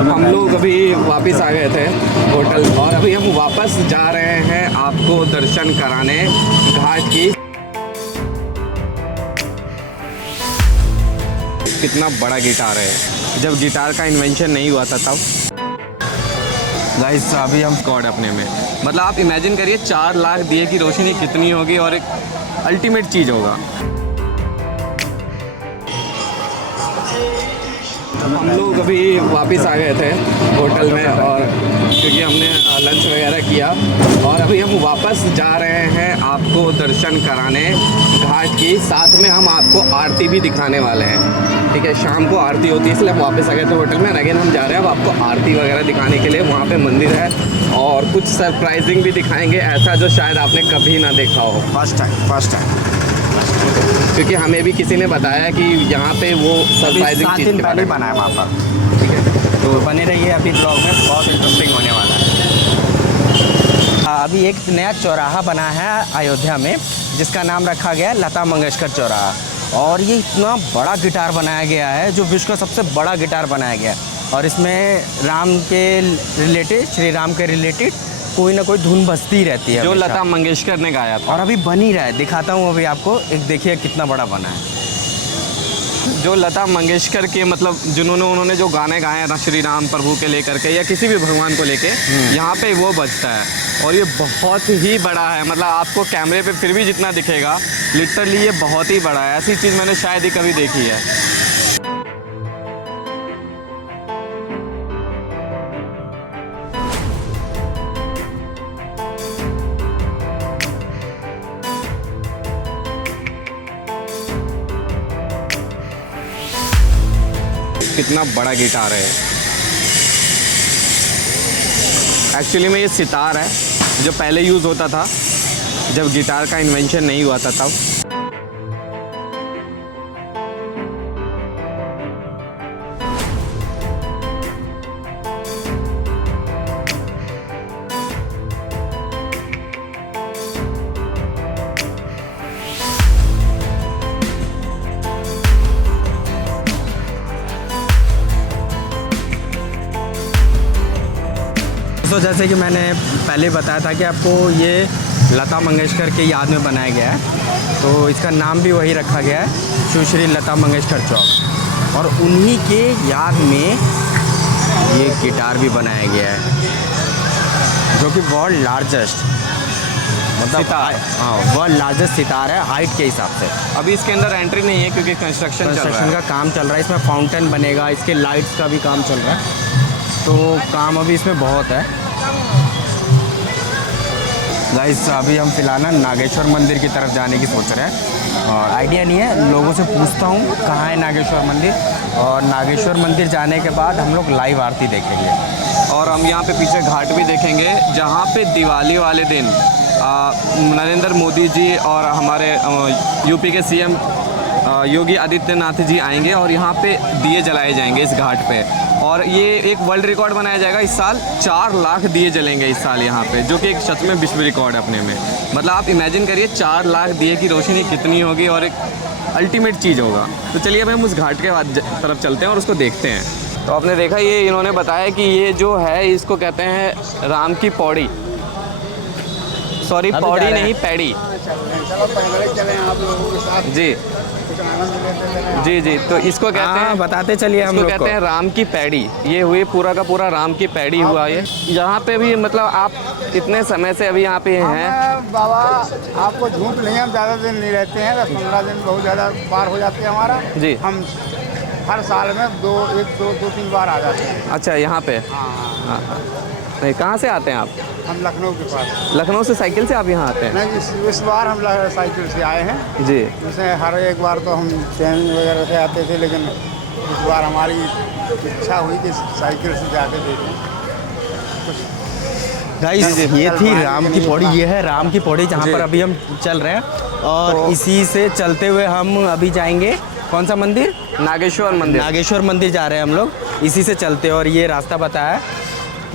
हम लोग अभी वापस आ गए थे होटल और अभी हम वापस जा रहे हैं आपको दर्शन कराने घाट की। कितना बड़ा गिटार है, जब गिटार का इन्वेंशन नहीं हुआ था तब। गाइस अभी हम स्क्वाड अपने में, मतलब आप इमेजिन करिए 4 लाख दिए की रोशनी कितनी होगी और एक अल्टीमेट चीज़ होगा। हम लोग अभी वापस आ गए थे होटल में और क्योंकि हमने लंच वगैरह किया और अभी हम वापस जा रहे हैं आपको दर्शन कराने घाट की। साथ में हम आपको आरती भी दिखाने वाले हैं, ठीक है। शाम को आरती होती है इसलिए हम वापस आ गए थे होटल में। अगेन हम जा रहे हैं अब आपको आरती वगैरह दिखाने के लिए। वहाँ पे मंदिर है और कुछ सरप्राइजिंग भी दिखाएंगे, ऐसा जो शायद आपने कभी ना देखा हो। फर्स्ट टाइम क्योंकि हमें भी किसी ने बताया कि यहाँ पे वो सरप्राइजिंग 7 चीज़ दिन के बारे पहले में। बना है वहाँ पर, ठीक है। तो बने रहिए अभी ब्लॉग में, बहुत इंटरेस्टिंग होने वाला है। अभी एक नया चौराहा बना है अयोध्या में जिसका नाम रखा गया है लता मंगेशकर चौराहा। और ये इतना बड़ा गिटार बनाया गया है जो विश्व का सबसे बड़ा गिटार बनाया गया है। और इसमें राम के रिलेटेड, श्री राम के रिलेटेड कोई ना कोई धुन बजती रहती है जो हमेशा। लता मंगेशकर ने गाया था। और अभी बन ही रहा है, दिखाता हूँ अभी आपको। एक देखिए कितना बड़ा बना है। जो लता मंगेशकर के मतलब जिन्होंने उन्होंने जो गाने गाए हैं ना श्री राम प्रभु के लेकर के या किसी भी भगवान को लेके, यहाँ पे वो बजता है। और ये बहुत ही बड़ा है, मतलब आपको कैमरे पे फिर भी जितना दिखेगा, लिटरली ये बहुत ही बड़ा है। ऐसी चीज़ मैंने शायद ही कभी देखी है। कितना बड़ा गिटार है। एक्चुअली में ये सितार है जो पहले यूज़ होता था जब गिटार का इन्वेंशन नहीं हुआ था तब। तो जैसे कि मैंने पहले बताया था कि आपको ये लता मंगेशकर के याद में बनाया गया है, तो इसका नाम भी वही रखा गया है, सुश्री लता मंगेशकर चौक। और उन्हीं के याद में ये गिटार भी बनाया गया है जो कि वर्ल्ड लार्जेस्ट, मतलब सितार। हाँ, वर्ल्ड लार्जेस्ट सितार है हाइट के हिसाब से। अभी इसके अंदर एंट्री नहीं है क्योंकि कंस्ट्रक्शन का काम चल रहा है। इसमें फाउंटेन बनेगा, इसके लाइट्स का भी काम चल रहा है, तो काम अभी इसमें बहुत है। गाइस अभी हम फिलहाल ना नागेश्वर मंदिर की तरफ जाने की सोच रहे हैं और आइडिया नहीं है, लोगों से पूछता हूँ कहाँ है नागेश्वर मंदिर। और नागेश्वर मंदिर जाने के बाद हम लोग लाइव आरती देखेंगे और हम यहाँ पे पीछे घाट भी देखेंगे जहाँ पे दिवाली वाले दिन नरेंद्र मोदी जी और हमारे यूपी के सीएम योगी आदित्यनाथ जी आएंगे और यहाँ पे दिए जलाए जाएंगे इस घाट पे। और ये एक वर्ल्ड रिकॉर्ड बनाया जाएगा इस साल। 4 लाख दिए जलेंगे इस साल यहाँ पे, जो कि एक सच में विश्व रिकॉर्ड है अपने में। मतलब आप इमेजिन करिए 4 लाख दिए की रोशनी कितनी होगी और एक अल्टीमेट चीज़ होगा। तो चलिए अब हम उस घाट के बाद तरफ चलते हैं और उसको देखते हैं। तो आपने देखा, ये इन्होंने बताया कि ये जो है इसको कहते हैं राम की पौड़ी, सॉरी पौड़ी नहीं पैड़ी जी जी जी। तो इसको कहते हैं, बताते चलिए हम इसको लोग कहते हैं राम की पैड़ी। ये हुई पूरा का पूरा राम की पैड़ी हुआ ये। यहाँ पे भी मतलब आप इतने समय से अभी यहाँ पे हैं। बाबा आपको झूठ नहीं, हम ज़्यादा दिन नहीं रहते हैं, 10-15 दिन बहुत ज़्यादा बार हो जाते हैं हमारा जी। हम हर साल में 2-3 बार आ जाते हैं। अच्छा यहाँ पे, हाँ। नहीं, कहाँ से आते हैं आप? हम लखनऊ के पास। लखनऊ से साइकिल से आप यहाँ आते हैं? नहीं, इस बार हम साइकिल से आए हैं जी। जैसे हर एक बार तो हम ट्रेन वगैरह से आते थे, लेकिन इस बार हमारी इच्छा हुई कि साइकिल से जाके देखें। गाइस ये थी राम की पौड़ी, ये है राम की पौड़ी जहाँ पर अभी हम चल रहे हैं। और तो इसी से चलते हुए हम अभी जाएंगे कौन सा मंदिर? नागेश्वर मंदिर। नागेश्वर मंदिर जा रहे हैं हम लोग इसी से चलते। और ये रास्ता बताया,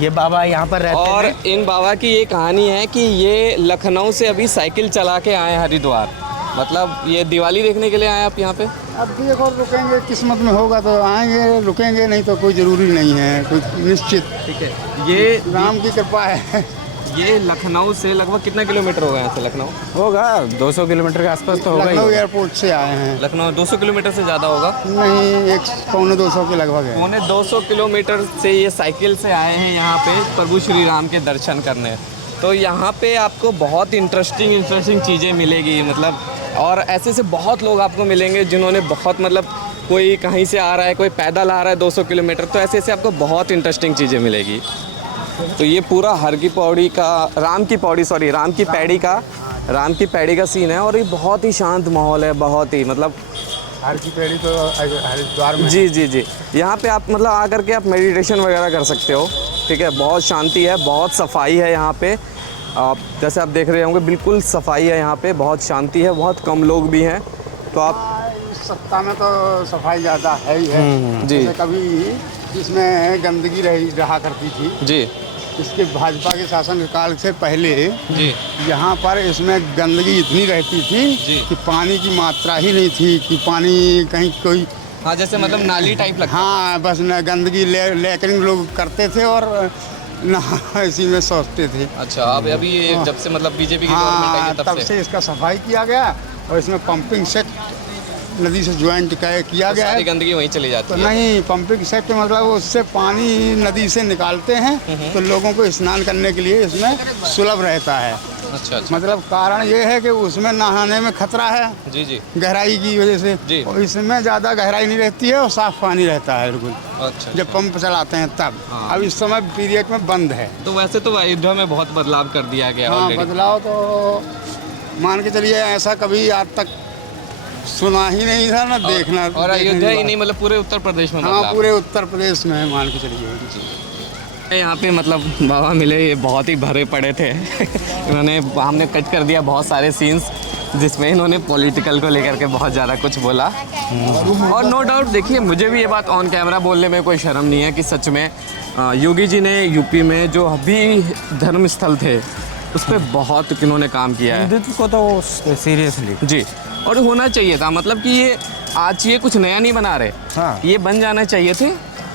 ये बाबा यहाँ पर रहते और हैं। इन बाबा की ये कहानी है कि ये लखनऊ से अभी साइकिल चला के आए हरिद्वार। मतलब ये दिवाली देखने के लिए आए आप यहाँ पे? अब देखो रुकेंगे, किस्मत में होगा तो आएंगे, रुकेंगे नहीं तो कोई ज़रूरी नहीं है, कोई निश्चित। ठीक है, ये राम की कृपा है। ये लखनऊ से लगभग कितना किलोमीटर होगा यहाँ से लखनऊ? होगा 200 किलोमीटर के आसपास तो होगा लखनऊ ही। एयरपोर्ट से आए हैं। लखनऊ 200 किलोमीटर से ज़्यादा होगा? नहीं, 1-200 के लगभग है। पौने 200 किलोमीटर से ये साइकिल से आए हैं यहाँ पे प्रभु श्री राम के दर्शन करने। तो यहाँ पे आपको बहुत इंटरेस्टिंग चीज़ें मिलेगी, मतलब, और ऐसे से बहुत लोग आपको मिलेंगे जिन्होंने बहुत, मतलब, कोई कहीं से आ रहा है, कोई पैदल आ रहा है 200 किलोमीटर, तो ऐसे ऐसे आपको बहुत इंटरेस्टिंग चीज़ें मिलेगी। तो ये पूरा हर की पौड़ी का राम की पैड़ी का सीन है, और ये बहुत ही शांत माहौल है, बहुत ही, मतलब, हर की पेड़ी तो हरिद्वार में। जी यहाँ पे आप, मतलब, आकर के आप मेडिटेशन वगैरह कर सकते हो। ठीक है, बहुत शांति है, बहुत सफाई है यहाँ पे। आप जैसे आप देख रहे होंगे बिल्कुल सफाई है यहाँ पे, बहुत शांति है, बहुत कम लोग भी हैं। तो आप इस सप्ताह में तो सफाई ज़्यादा है ही है। जी। जैसे कभी इसमें गंदगी रहा करती थी। जी इसके भाजपा के शासन काल से पहले जी यहाँ पर इसमें गंदगी इतनी रहती थी जी। कि पानी की मात्रा ही नहीं थी कि पानी कहीं कोई। हाँ, जैसे मतलब नाली टाइप लगता हाँ, बस न गंदगी लेकिन लोग करते थे और नहा इसी में सोचते थे। अच्छा, अब अभी ये जब से, मतलब, बीजेपी की गवर्नमेंट आई हाँ, है तब से इसका सफाई किया गया और इसमें पंपिंग सेट नदी से ज्वाइंट किया गया सारी है। गंदगी वहीं चली जाती तो है। नहीं, पंपिंग सेट मतलब उससे पानी नदी से निकालते हैं तो लोगों को स्नान करने के लिए इसमें सुलभ रहता है। अच्छा अच्छा, मतलब कारण ये है कि उसमें नहाने में खतरा है जी जी, गहराई की वजह से, जी। और इसमें ज़्यादा गहराई नहीं रहती है और साफ़ पानी रहता है बिल्कुल। अच्छा जब पंप चलाते हैं तब। हाँ। अब इस समय पीरियड में बंद है। तो वैसे तो अयोध्या में बहुत बदलाव कर दिया गया हाँ, ऑलरेडी। बदलाव तो मान के चलिए ऐसा कभी आज तक सुना ही नहीं था ना देखना। और अयोध्या ही नहीं, मतलब पूरे उत्तर प्रदेश में हाँ, बदलाव। पूरे उत्तर प्रदेश में है, मान के चलिए। यहाँ पे, मतलब, बाबा मिले, ये बहुत ही भरे पड़े थे। हमने कट कर दिया बहुत सारे सीन्स जिसमें इन्होंने पॉलिटिकल को लेकर के बहुत ज़्यादा कुछ बोला। और नो डाउट, देखिए, मुझे भी ये बात ऑन कैमरा बोलने में कोई शर्म नहीं है कि सच में योगी जी ने यूपी में जो अभी धर्म स्थल थे उस पर बहुत इन्होंने काम किया है। हिंदुत्व को तो सीरियसली जी, और होना चाहिए था, मतलब कि ये आज ये कुछ नया नहीं बना रहे। हाँ। ये बन जाना चाहिए थे,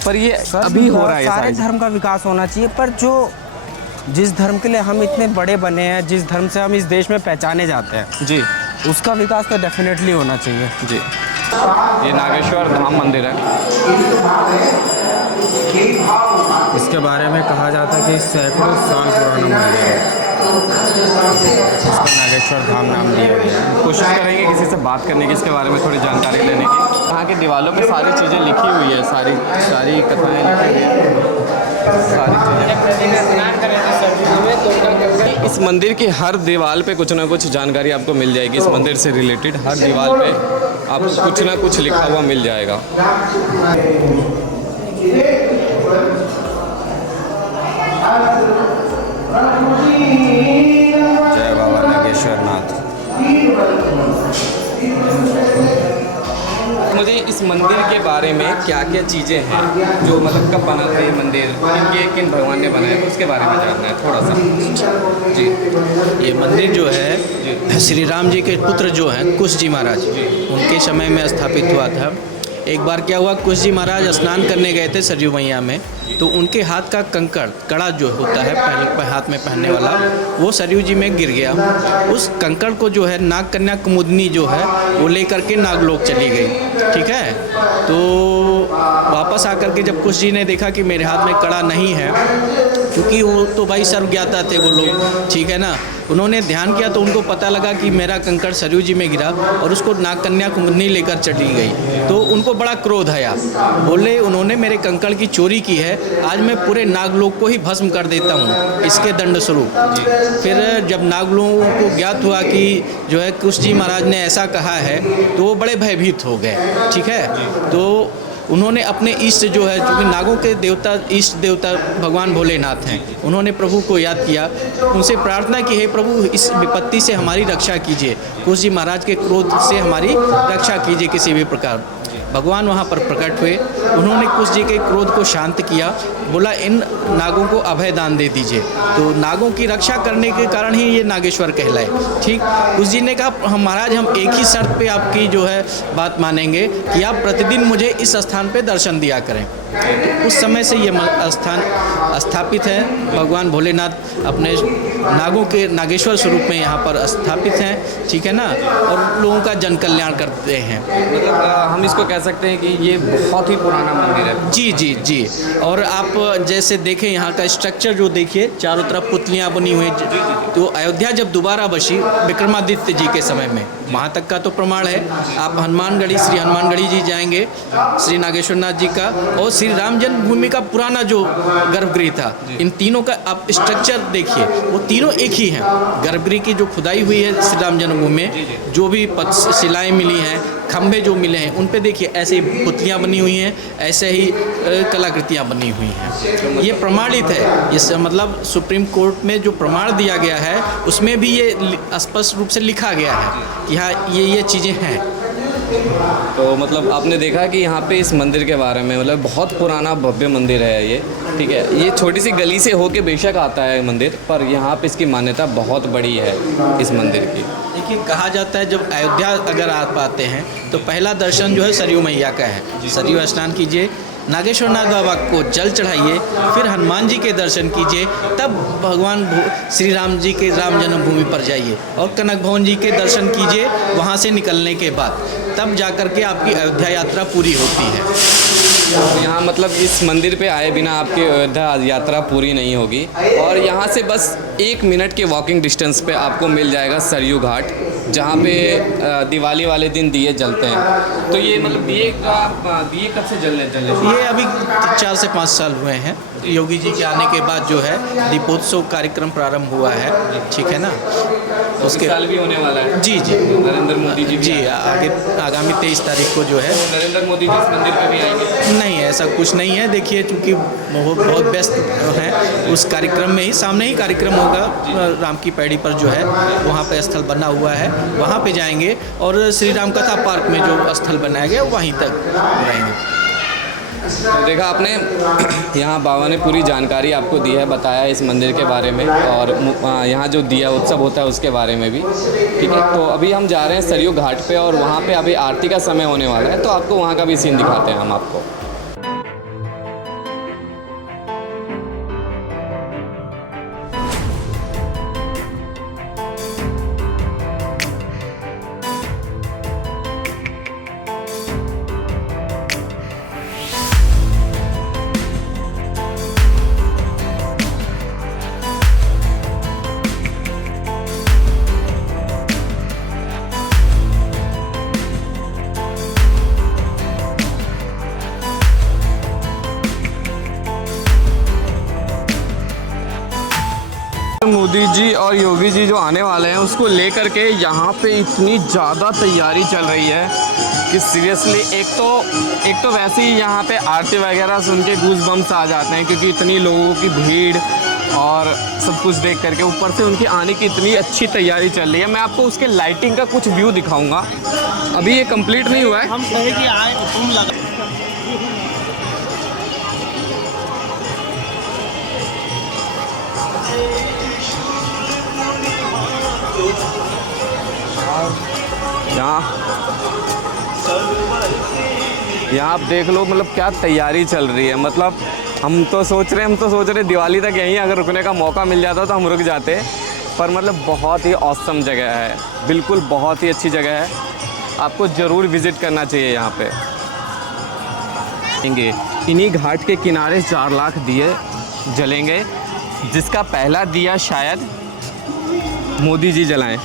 पर ये अभी हो रहा है। सारे धर्म का विकास होना चाहिए, पर जो जिस धर्म के लिए हम इतने बड़े बने हैं, जिस धर्म से हम इस देश में पहचाने जाते हैं, जी उसका विकास तो डेफिनेटली होना चाहिए। जी, ये नागेश्वर धाम मंदिर है। इसके बारे में कहा जाता है कि सैकड़ों साल पुराना मंदिर है, इसको नागेश्वर धाम नाम दिया गया है। कोशिश करेंगे किसी से बात करने की, इसके बारे में थोड़ी जानकारी लेने की। यहाँ की दीवारों पे सारी चीज़ें लिखी हुई है, सारी कथाएँ लिखी हुई हैं, सारी चीज़ें। इस मंदिर की हर दीवार पे कुछ ना कुछ जानकारी आपको मिल जाएगी। इस मंदिर से रिलेटेड हर दीवार पे आपको कुछ ना कुछ लिखा हुआ मिल जाएगा। जय बाबा नागेश्वर नाथ। मुझे इस मंदिर के बारे में क्या क्या चीज़ें हैं, जो, मतलब, कब बना था ये मंदिर, किन भगवान ने बनाया, उसके बारे में जानना है थोड़ा सा। जी, ये मंदिर जो है श्री राम जी के पुत्र जो हैं कुश जी महाराज, उनके समय में स्थापित हुआ था। एक बार क्या हुआ, कुश जी महाराज स्नान करने गए थे सरयू मैया में, तो उनके हाथ का कंकड़ कड़ा जो होता है हाथ में पहनने वाला, वो सरयू जी में गिर गया। उस कंकड़ को जो है नाग कन्या कुमुदनी जो है वो लेकर के नागलोक चली गई। ठीक है, तो वापस आकर के जब कुश जी ने देखा कि मेरे हाथ में कड़ा नहीं है, क्योंकि वो तो भाई सर्वज्ञाता थे वो लोग, ठीक है ना, उन्होंने ध्यान किया तो उनको पता लगा कि मेरा कंकड़ सरयू जी में गिरा और उसको नाग कन्या कुमुदनी लेकर चली गई। तो उनको बड़ा क्रोध आया, बोले उन्होंने मेरे कंकड़ की चोरी की है, आज मैं पूरे नागलोक को ही भस्म कर देता हूँ इसके दंड स्वरूप। फिर जब नागलोकों को ज्ञात हुआ कि जो है कुश जी महाराज ने ऐसा कहा है, तो वो बड़े भयभीत हो गए। ठीक है, तो उन्होंने अपने इष्ट जो है, क्योंकि नागों के देवता इष्ट देवता भगवान भोलेनाथ हैं, उन्होंने प्रभु को याद किया, उनसे प्रार्थना की, हे प्रभु इस विपत्ति से हमारी रक्षा कीजिए, कुश जी महाराज के क्रोध से हमारी रक्षा कीजिए किसी भी प्रकार। भगवान वहाँ पर प्रकट हुए। उन्होंने कुश जी के क्रोध को शांत किया, बोला इन नागों को अभय दान दे दीजिए। तो नागों की रक्षा करने के कारण ही ये नागेश्वर कहलाए। ठीक, कुश जी ने कहा महाराज हम एक ही शर्त पे आपकी जो है बात मानेंगे कि आप प्रतिदिन मुझे इस स्थान पे दर्शन दिया करें। तो उस समय से ये स्थान स्थापित है। भगवान भोलेनाथ अपने नागों के नागेश्वर स्वरूप में यहाँ पर स्थापित हैं, ठीक है ना, और लोगों का जन कल्याण करते हैं। मतलब हम इसको कह सकते हैं कि ये बहुत ही पुराना मंदिर है। जी जी जी। और आप जैसे देखें यहाँ का स्ट्रक्चर जो देखिए, चारों तरफ पुतलियाँ बनी हुई हैं। तो अयोध्या जब दोबारा बसी विक्रमादित्य जी के समय में, वहाँ तक का तो प्रमाण है। आप हनुमानगढ़ी, श्री हनुमानगढ़ी जी जाएंगे, श्री नागेश्वरनाथ जी का, और श्री राम जन्मभूमि का पुराना जो गर्भगृह था, इन तीनों का आप स्ट्रक्चर देखिए, वो तीनों एक ही हैं। गर्भगृह की जो खुदाई हुई है श्री राम जन्मभूमि में, जो भी शिलाएँ मिली हैं, खंभे जो मिले हैं, उन पे देखिए ऐसे ही पुतलियाँ बनी हुई हैं, ऐसे ही कलाकृतियाँ बनी हुई हैं। ये प्रमाणित है। इस मतलब सुप्रीम कोर्ट में जो प्रमाण दिया गया है उसमें भी ये स्पष्ट रूप से लिखा गया है कि हाँ ये चीज़ें हैं। तो मतलब आपने देखा कि यहाँ पे इस मंदिर के बारे में, मतलब बहुत पुराना भव्य मंदिर है ये, ठीक है। ये छोटी सी गली से होके बेशक आता है मंदिर, पर यहाँ पे इसकी मान्यता बहुत बड़ी है इस मंदिर की। लेकिन कहा जाता है जब अयोध्या अगर आप आते हैं तो पहला दर्शन जो है सरयू मैया का है। सरयू स्नान कीजिए, नागेश्वरनाथ बाबा को जल चढ़ाइए, फिर हनुमान जी के दर्शन कीजिए, तब भगवान श्री राम जी के राम जन्मभूमि पर जाइए और कनक भवन जी के दर्शन कीजिए। वहाँ से निकलने के बाद तब जाकर के आपकी अयोध्या यात्रा पूरी होती है। यहाँ मतलब इस मंदिर पे आए बिना आपकी अयोध्या यात्रा पूरी नहीं होगी। और यहाँ से बस 1 मिनट के वॉकिंग डिस्टेंस पे आपको मिल जाएगा सरयू घाट, जहाँ पे दिवाली वाले दिन दिए जलते हैं। तो ये मतलब दिए कब से जलने ये अभी 4 से 5 साल हुए हैं। योगी जी के आने के बाद जो है दीपोत्सव कार्यक्रम प्रारंभ हुआ है, ठीक है ना। उसके साल भी होने वाला है। जी जी, नरेंद्र मोदी जी आगे आगामी 23 तारीख को जो है। नरेंद्र मोदी जी इस मंदिर पे भी आएंगे? नहीं, ऐसा कुछ नहीं है। देखिए चूँकि बहुत व्यस्त हैं, उस कार्यक्रम में ही सामने ही कार्यक्रम होगा। राम की पैड़ी पर जो है वहाँ पे स्थल बना हुआ है, वहाँ पे जाएंगे और श्री राम कथा पार्क में जो स्थल बनाया गया वहीं तक रहेंगे। तो देखा आपने, यहाँ बाबा ने पूरी जानकारी आपको दी है, बताया इस मंदिर के बारे में, और यहाँ जो दिया उत्सव होता है उसके बारे में भी, ठीक है। तो अभी हम जा रहे हैं सरयू घाट पे, और वहाँ पे अभी आरती का समय होने वाला है, तो आपको वहाँ का भी सीन दिखाते हैं हम आपको। मोदी जी और योगी जी जो आने वाले हैं उसको लेकर के यहाँ पे इतनी ज़्यादा तैयारी चल रही है कि सीरियसली एक तो वैसे ही यहाँ पे आरती वगैरह सुन के गूज़ बम्स आ जाते हैं, क्योंकि इतनी लोगों की भीड़ और सब कुछ देख करके, ऊपर से उनके आने की इतनी अच्छी तैयारी चल रही है। मैं आपको उसके लाइटिंग का कुछ व्यू दिखाऊंगा। अभी ये कंप्लीट नहीं हुआ है। हम कहे कि आए तुम लगा। यहाँ आप देख लो, मतलब क्या तैयारी चल रही है। मतलब हम तो सोच रहे दिवाली तक यहीं अगर रुकने का मौका मिल जाता तो हम रुक जाते, पर मतलब बहुत ही ऑसम जगह है, बिल्कुल बहुत ही अच्छी जगह है। आपको ज़रूर विज़िट करना चाहिए यहाँ पे। इन्हीं घाट के किनारे 4 लाख दिए जलेंगे, जिसका पहला दिया शायद मोदी जी जलाएं।